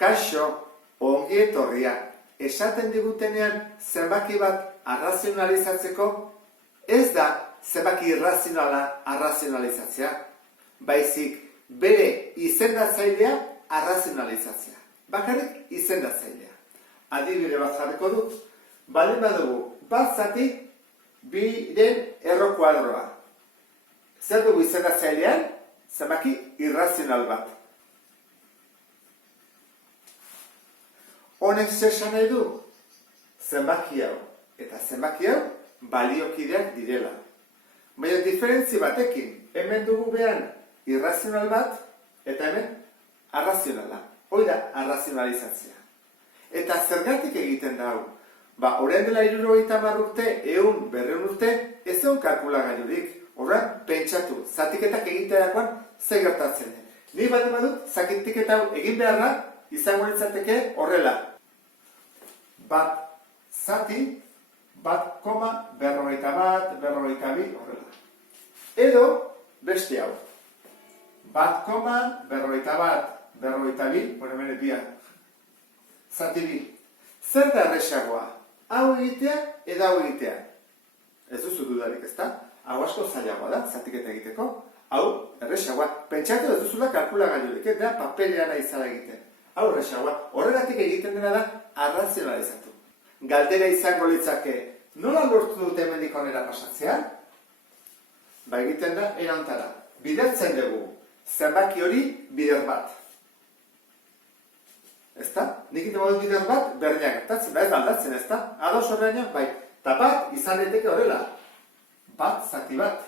kaixo, ongi etorria, esaten digutenean zenbaki bat arrazionalizatzeko, ez da zenbaki irrazionala arrazionalizatzea, baizik bere izendatzailea arrazionalizatzea. Bakarrik izendatzailea. Adibide bat jarriko dut, baldin badugu bat zati biren erro kuadroa. Zer dugu izendatzailean? Zenbaki irrazional bat. Honek zesan nahi du? Zenbaki hau eta zenbaki hau baliokideak direla. Baina diferentzi batekin, hemen dugu behan irrazional bat eta hemen arrazionala. Hoi da arrazionalizatzea. Eta zergatik egiten da hau? Orain dela 70 urte, 100, 200 urte, ez egon kalkulagailurik. Horren, pentsatu, zatiketak egiterakoan zer gertatzen den. Ni baldin badut, zatiketa hau egin beharra, izango litzateke horrela. Bat zati, bat koma, 41, 42, horrela. Edo, beste hau. Bat koma, 41, 42, hemen bia, zati bi. Zer da erresagoa? Hau egitea edo hau egitea. Ez duzu dudarik, ezta? Hau asko zailagoa da, zatiketa egiteko. Hau, erresagoa. Pentsatu ez duzula kalkulagailurik, da papelean izala egiten. Hau erresagoa. Horregatik egiten dena da arrazionalizatu. Galdera izango litzake, nola lortu dute hemendik honera pasatzea? Egiten da, erantara. Bidertzen dugu. Zenbaki hori bider bat. Ezta? Nik ite moduz bider bat, berdinak gertatzen, ez aldatzen, ezta? Ados horrean, bai. Eta bat, izan daiteke horrela. Bat, zati bat.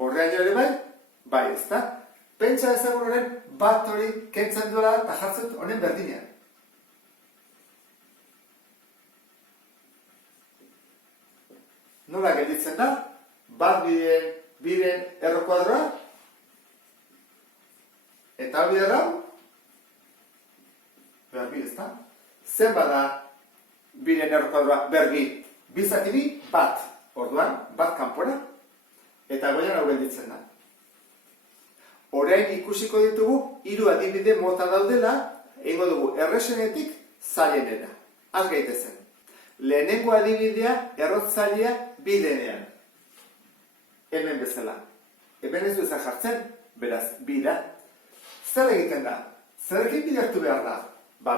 Horrean ere bai, bai, ezta? Pentsa ezagun horren, bat hori kentzen duela eta jartzen honen berdinean. Nola gelditzen da? Bat biren erro kuadroa, eta hau bider hau, berbi, ezta? Zen bada biren erro kuadroa, berbi, bizati bi, bat. Orduan, bat kanpora, eta goian hau gelditzen da. Orain ikusiko ditugu, 3 adibide mota daudela, egingo dugu erresenetik zailenera. Az gaitezen. Lehenengo adibidea errotzailea bidenean. Hemen bezala. Hemen ez du ezan jartzen, beraz, bida. Zer egiten da? Zerekin bidertu behar da?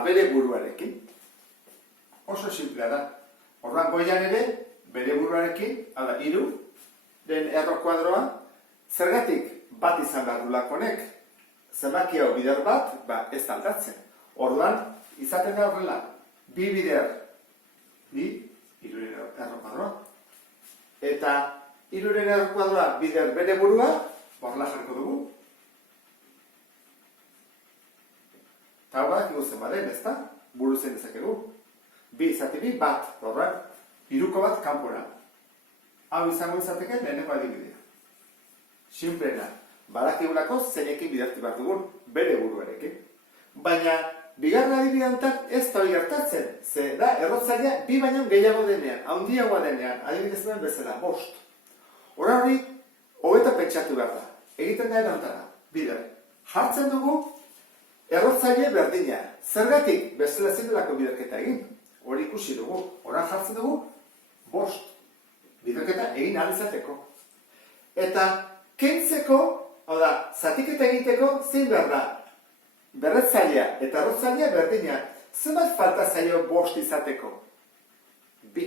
Bere buruarekin. Oso simplea da. Orduan goian ere, bere buruarekin, 3, den erro kuadroa, zergatik bat izan behar dulakonek, zenbaki hau bider bat, ez aldatzen. Orduan, izaten da horrela, bi bider, 3 erro kuadroa. Eta 3 erro kuadroa bider bere burua, horrela jarriko dugu. Eta hau bat, ikusten baden, ez da? Buru zen dezakegu. Bi zati bi, bat, horren, 3 bat kanpora. Hau izango izateke leheneko adibidea. Simplena, badakigulako zeinekin bidertu behar dugun, bere buruarekin. Baina, bigarren adibideantan ez da hori gertatzen, ze da errotzailea bi baino gehiago denean, handiagoa denean, adibidez bezala, 5. Hori, hobeta pentsatu behar da. Egiten da erantara, bider. Jartzen dugu, errotzaile berdina. Zergatik, bestela ezin delako biderketa egin. Hori ikusi dugu, horan jartzen dugu, 5. Biderketa egin ahal izateko. Eta kentzeko, hau da, zatiketa egiteko zein behar da? Berretzailea eta errotzailea berdina. Zenbat falta zaio 5 izateko? 2.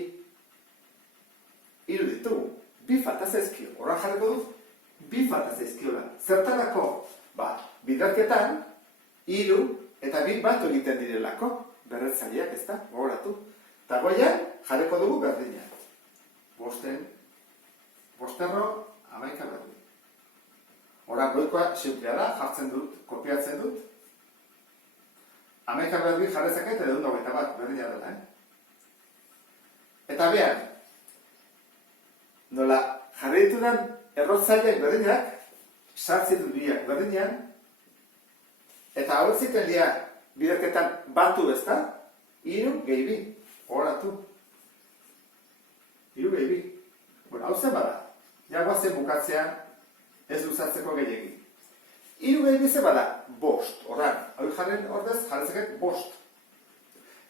3 ditugu. 2 falta zaizkio. Horan jarriko dut, 2 falta zaizkiola. Zertarako? Biderketan, 3 eta 2 bat egiten direlako. Berretzaileak, ez da, gogoratu. Eta goian, jarriko dugu berdina. 5 erro, 11 berdi. Horan goikoa simplea da, jartzen dut, kopiatzen dut. 11 berdi jarrezaket edo 21 berdina dela, Eta behar, nola jarri ditudan errotzaileak berdinak, sartzen dut biak berdinean, eta hau ziten dira biderketan batu, ez da? 3 gehi 2, horatu. 3 gehi 2. Hau zen bada. Ja guazen bukatzean ez luzatzeko gehiagin. Hiru gehi bize bada, bost. Horran, hau jarren ordez, jarrezeket bost.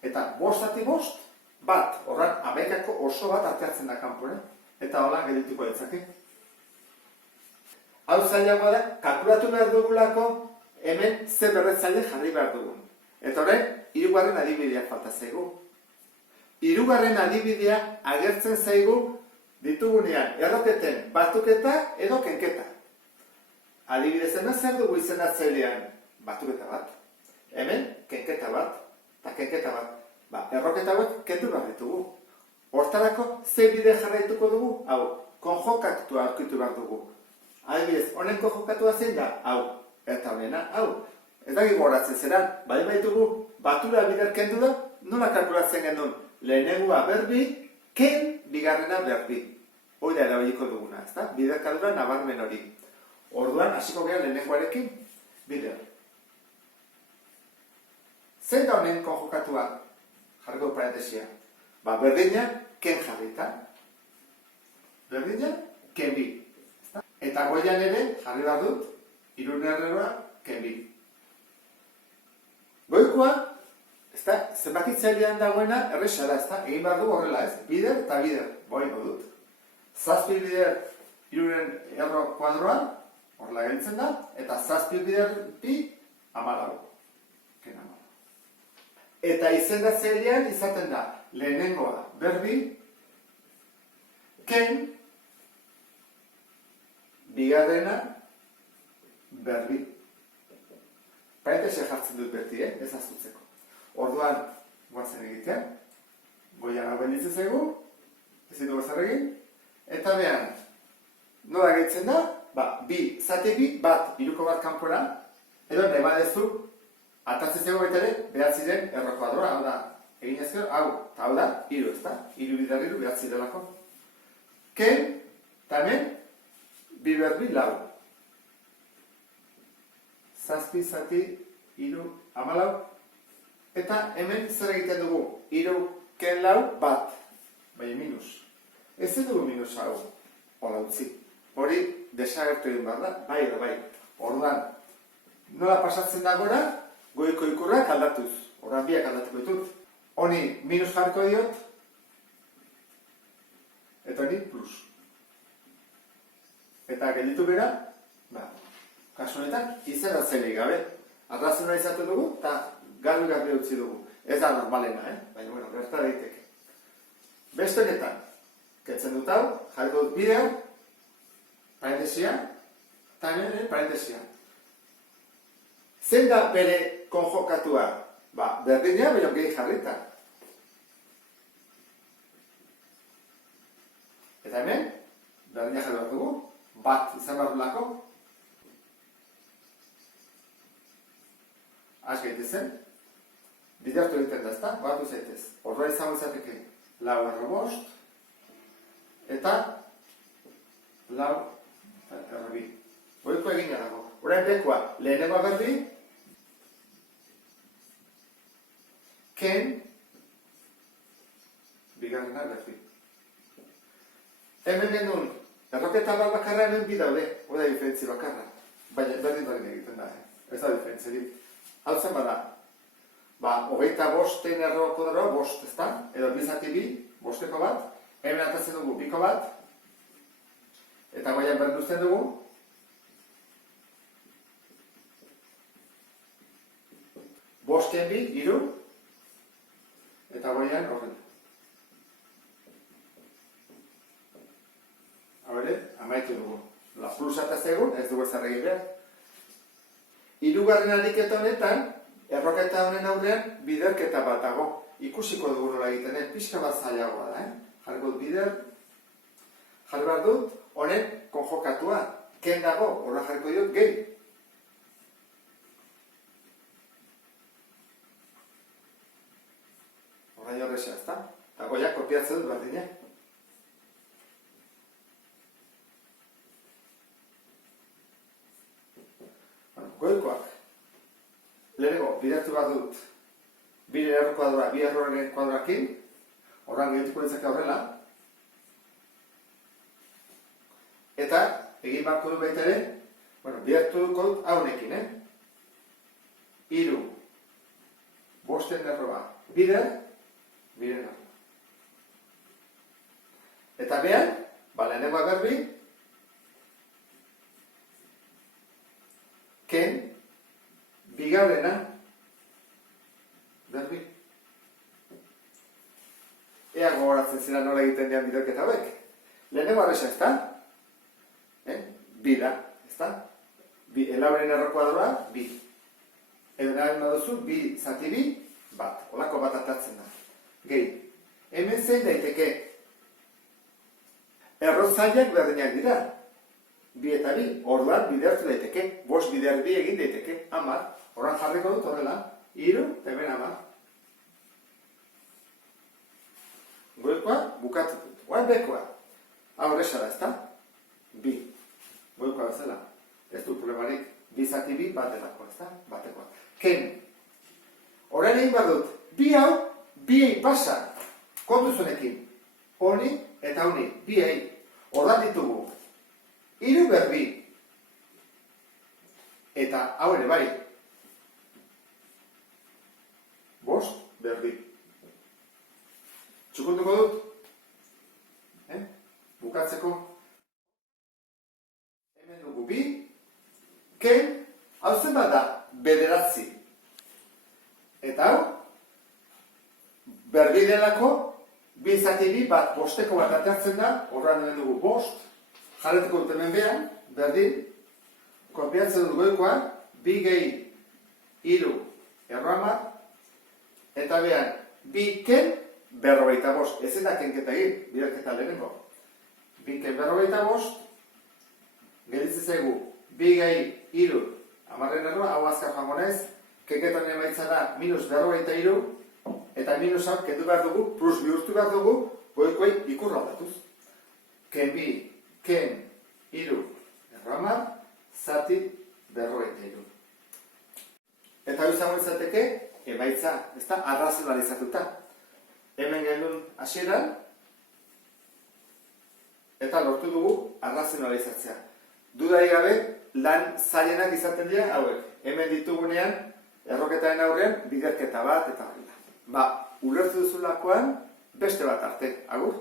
Eta bostati bost, bat. Horran, amaikako oso bat ateatzen da kanpore. Eta hola geldituko ditzake. Hau zailagoa da, kalkulatu behar dugulako, hemen ze berretzaile jarri behar dugun. Eta horren, hirugarren adibidea falta zaigu. Hirugarren adibidea agertzen zaigu ditugunean erroketen batuketa edo kenketa. Adibidez hemen zer dugu izendatzailean batuketa bat. Hemen kenketa bat eta kenketa bat. Erroketa hauek kendu behar ditugu. Hortarako ze bide jarraituko dugu? Hau, konjokatua aurkitu behar dugu. Adibidez, honen konjokatua zein da? Hau. Eta honena, hau. Eta gigoratzen zeran, baitugu, batura bider kendu da, nola kalkulatzen gendun? Lehenengua berbi, ken bigarrena berbi. Hoi da erabiliko duguna, ezta? Bider kaldura nabarmen hori. Orduan, hasiko gara lehenengoarekin, bider. Zein da honen konjokatua? Jarriko parentesia. Berdina, ken jarrita. Berdina, ken bi. Eta goian ere, jarri behar dut, hirunerreroa, ken bi. Goikoa, zenbakitzailean dagoena, erresa da, egin behar du horrela, ez? Bider eta bider, boingo dut. Zazpi bider, hiruren erro kuadroan, horrela gaintzen da, eta zazpi bider bi, 14. Ken 14. Eta izendatzailean izaten da, lehenengoa berbi, ken, bigarrena, berbi. Parentese jartzen dut beti, ez azutzeko. Orduan, guazen egitea, goian hau benditzen zaigu, ezin dugu zer egin, eta behan, nola gehitzen da, bi, zati bi, bat, hiruko bat kanpora, edo nebadezu, atatzen zego baita ere, behatziren errokoadroa, hau da, egin ezkero, hau da, hiru, ez da, hiru bidar hiru, behatzi delako. Ken, tamen, bi berbi, lau. Zazpi, zati, hiru, 14. Eta hemen zer egiten dugu? Hiru, ken lau, bat. Baina minus. Ez dugu minus hau. Hola utzi. Hori desagertu egin behar da, bai edo bai. Orduan, nola pasatzen da gora, goiko ikurrak aldatuz. Orduan biak aldatuko ditut. Honi minus jarriko diot, eta honi plus. Eta gelditu bera, kasu honetan, izendatzailerik gabe. Arrazuna izatu dugu, eta garbi utzi dugu. Ez da normalena, baina, bueno, gerta daiteke. Beste honetan, kentzen dut hau, jarriko dut bideo, parentesia, eta hemen ere parentesia. Zein da bere konjokatua? Berdina, baina gehi jarrita. Eta hemen, berdina jarri bat dugu, bat izan behar lako, az gaitezen, bidertu egiten da, ezta? Batu zaitez. Ordua izango izateke, lau erro bost, eta lau erro bi. Goiko egina dago. Orain bekoa, lehenengoa berbi, ken, bigarrena berbi. Hemen genuen, erroketa bat bakarra hemen bi daude, hori da diferentzi bakarra. Baina berdin egiten da, ez da diferentzirik. Hau zen bada, 25 erro kuadroa, bost, ezta? Edo bizati bi, bosteko bat, hemen atatzen dugu biko bat, eta goian berduzten dugu, bosten bi, hiru, eta goian horren. Hau ere, amaitu dugu. La plusata zegoen, ez dugu ezer egin behar. Hirugarren ariketa honetan, erroketa honen aurrean, biderketa bat dago. Ikusiko dugu nola egiten, pixka bat zailagoa da, Jarriko dut bider, jarri behar dut, honen konjokatua. Ken dago, horra jarriko dut, gehi. Horra jorresa, ezta? Eta goiak kopiatzen dut berdine. Goikoak. Lehenengo, bidertu bat dut bi erro kuadroa, bi erroren kuadroakin, horran gehituko ditzake horrela. Eta, egin barko du baita ere, bidertu dut haunekin, Hiru, bosten erroa, bider, biren erroa. Eta behan, lehenengoa berbi, ken, bigarrena, berbi. Ea gogoratzen zira nola egiten dian biderketa hauek. Lehenengo arresa, ezta? Bi da, ezta? Elauren errokoa doa, bi. Edo nahi duzu, bi zati bi, bat. Olako bat atatzen da. Gehi, hemen zein daiteke. Errotzaileak berdinak dira. Bi eta bi, orduan bidertu daiteke. Bost bider bi egin daiteke. 10, horan jarriko dut horrela. 3, eta hemen 10. Goikoa, bukatu dut. Oan bekoa. Hau horreza da, ezta? Bi. Goikoa bezala. Ez du problemarik. Bi zati bi, bat delako, ezta? Batekoa. Ken. Horain egin behar dut. Bi hau, biei pasa. Konduzunekin. Honi eta honi. Biei. Hordan ditugu. 3 berbi. Eta hau ere bai. 5 berbi. Txukunduko dut. Bukatzeko. Hemen dugu bi. Ken. Hau zen bat da. Bederatzi. Eta hau. Berbi delako. Bi zati bi bat bosteko bat atertzen da. Horran hemen dugu 5. Jarretuko dut hemen behan. Berdin. Konpiatzen dut goikoan. 2 gehi 3 errama. Eta behan. 2 ken. 45. Ez da kenketa egin. Biderketa lehenengo. 2 ken 45. Geritzen zaigu. 2 gehi 3 10 erroa. Hau azkar joango naiz. Kenketan emaitza da minus 43. Eta minusak kendu behar dugu. Plus bihurtu behar dugu. Goikoi ikurra aldatuz. Ken 2. Ken 3 errama. Zati 43. Eta hau izango izateke, emaitza, ez da, arrazionalizatuta. Hemen genuen hasieran, eta lortu dugu arrazionalizatzea. Dudari gabe, lan zailenak izaten dira hauek. Hemen ditugunean, erroketaren aurrean, biderketa bat eta horrela. Ulertu duzulakoan, beste bat arte. Agur?